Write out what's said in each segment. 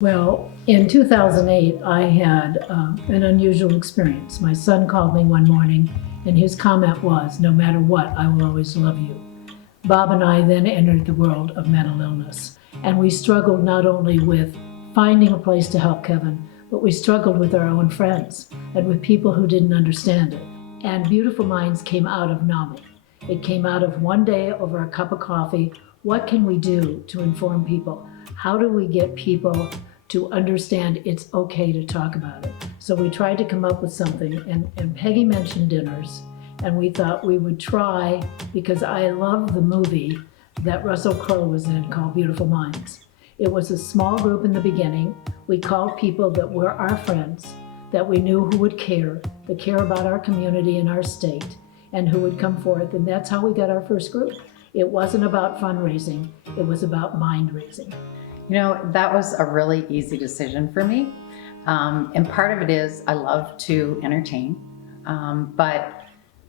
Well, in 2008, I had an unusual experience. My son called me one morning, and his comment was, "No matter what, I will always love you." Bob and I then entered the world of mental illness, and we struggled not only with finding a place to help Kevin, but we struggled with our own friends and with people who didn't understand it. And Beautiful Minds came out of NAMI. It came out of one day over a cup of coffee. What can we do to inform people? How do we get people to understand it's okay to talk about it? So we tried to come up with something, and Peggy mentioned dinners, and we thought we would try, because I love the movie that Russell Crowe was in called Beautiful Minds. It was a small group in the beginning. We called people that were our friends, that we knew who would care, that care about our community and our state, and who would come forth, and that's how we got our first group. It wasn't about fundraising, it was about mind raising. You know, that was a really easy decision for me. And part of it is I love to entertain. But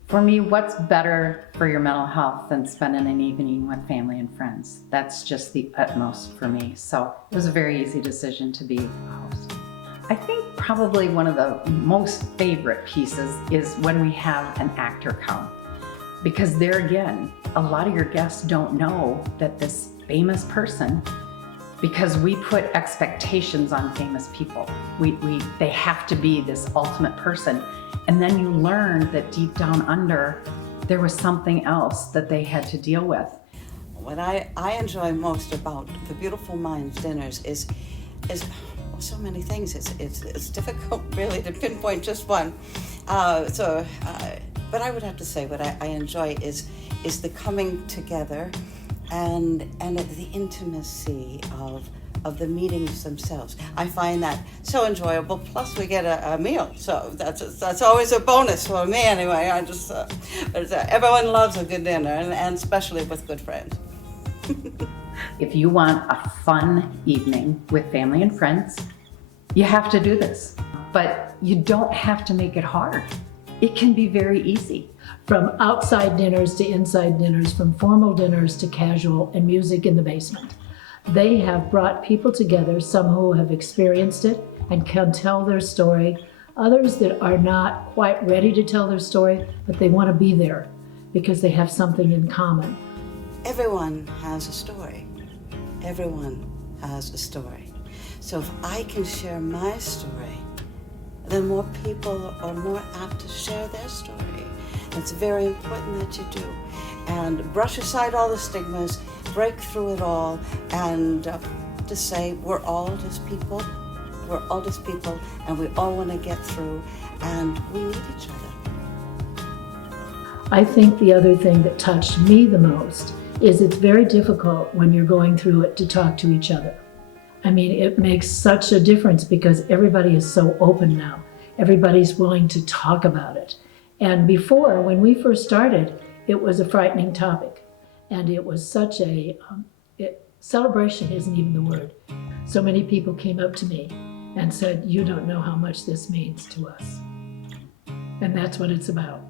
for me, what's better for your mental health than spending an evening with family and friends? That's just the utmost for me. So it was a very easy decision to be a host. I think probably one of the most favorite pieces is when we have an actor come. Because there again, a lot of your guests don't know that this famous person, because we put expectations on famous people. They have to be this ultimate person. And then you learn that deep down under, there was something else that they had to deal with. What I enjoy most about the Beautiful Minds dinners is so many things. It's difficult really to pinpoint just one. But I would have to say what I enjoy is the coming together and the intimacy of the meetings themselves. I find that so enjoyable. Plus, we get a meal, so that's always a bonus for me anyway. Everyone loves a good dinner, and especially with good friends. If you want a fun evening with family and friends, you have to do this. But you don't have to make it hard. It can be very easy. From outside dinners to inside dinners, from formal dinners to casual, and music in the basement. They have brought people together, some who have experienced it and can tell their story, others that are not quite ready to tell their story, but they want to be there because they have something in common. Everyone has a story. Everyone has a story. So if I can share my story, then more people are more apt to share their story. It's very important that you do. And brush aside all the stigmas, break through it all, and to say we're all just people. We're all just people, and we all want to get through, and we need each other. I think the other thing that touched me the most is it's very difficult when you're going through it to talk to each other. I mean, it makes such a difference because everybody is so open now. Everybody's willing to talk about it. And before, when we first started, it was a frightening topic. And it was such a, celebration isn't even the word. So many people came up to me and said, "You don't know how much this means to us." And that's what it's about.